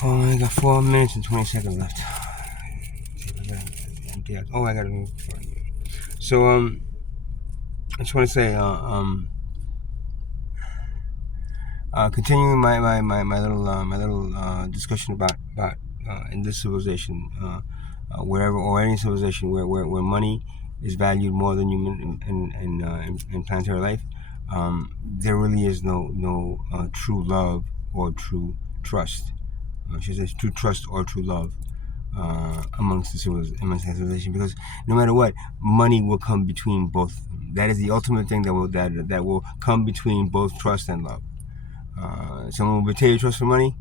Oh, I got 4 minutes and 20 seconds left. Oh, I gotta move. So I just want to say continuing my little discussion about in this civilization, wherever or any civilization where money is valued more than human in planetary life, there really is no true love or true trust. She says true trust or true love amongst the civilization, because no matter what, money will come between both. That is the ultimate thing that will come between both trust and love. Someone will betray your trust for money.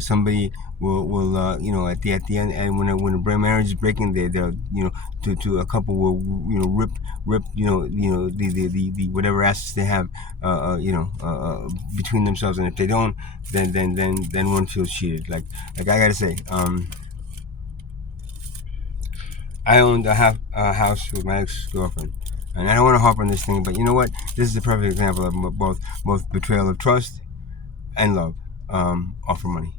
Somebody will at the end, and when a marriage is breaking, they'll to a couple will rip the whatever assets they have between themselves, and if they don't, then one feels cheated. Like I gotta say, I owned a house with my ex-girlfriend, and I don't want to harp on this thing, but you know what? This is a perfect example of both betrayal of trust and love, all for money.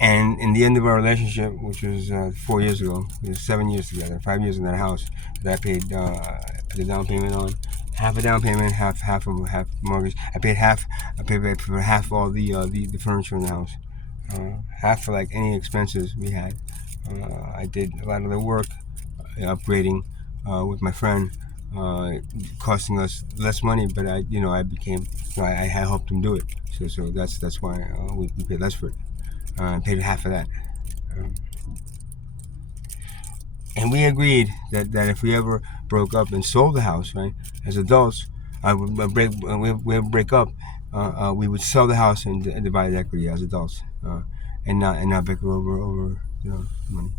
And in the end of our relationship, which was 4 years ago, we were 7 years together, 5 years in that house that I paid put the down payment on, half a down payment, half mortgage. I paid for half all the furniture in the house, half for like any expenses we had. I did a lot of the work, upgrading with my friend, costing us less money, but I helped him do it. So that's why we paid less for it. Paid half of that. Um, and we agreed that if we ever broke up and sold the house, right, as adults, we break up, we would sell the house and divide the equity as adults, and not bicker over money.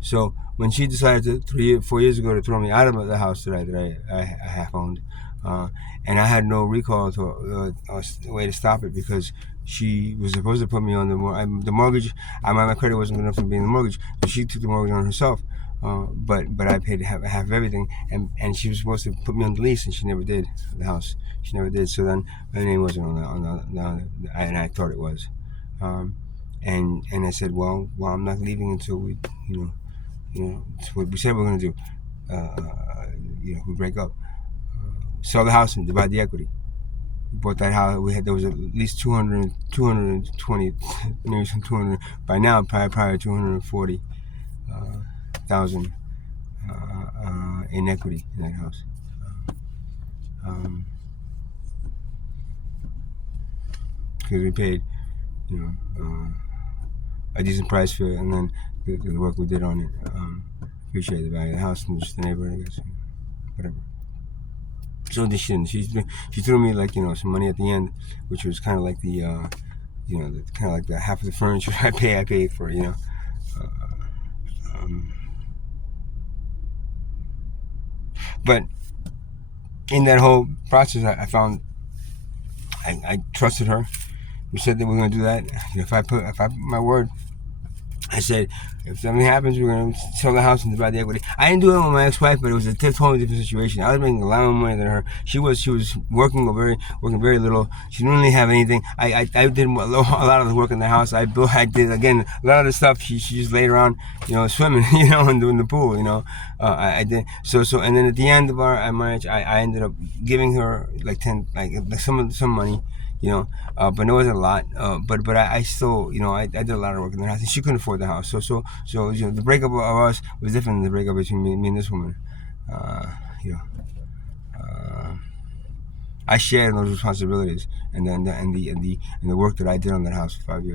So when she decided 4 years ago to throw me out of the house that I half owned, and I had no recall to a way to stop it, because she was supposed to put me on the mortgage. My credit wasn't good enough to be in the mortgage, so she took the mortgage on herself. But I paid half of everything, and she was supposed to put me on the lease, and she never did. The house, she never did. So then my name wasn't and I thought it was. And I said, well, I'm not leaving until it's what we said we are going to do. We break up, sell the house and divide the equity. We bought that house. There was at least 220, maybe some 200 by now, probably 240,000 in equity in that house. Because we paid, a decent price for it, and then the work we did on it. Appreciate the value of the house and just the neighborhood, I guess. Whatever. So this shit, she threw me some money at the end, which was kind of like the half of the furniture I paid for but in that whole process, I found I trusted her. We said that we are going to do that. If I put my word, I said, if something happens, we're going to sell the house and divide the equity. I didn't do it with my ex-wife, but it was a totally different situation. I was making a lot more money than her. She was working very little. She didn't really have anything. I did a lot of the work in the house. I did, again, a lot of the stuff. She just laid around, swimming, in the pool, I did. So, and then at the end of our marriage, I ended up giving her some money, but it wasn't a lot. But I still, I did a lot of work in the house, and she couldn't afford the house. So the breakup of us was different than the breakup between me and this woman. I shared those responsibilities, and the work that I did on that house for 5 years.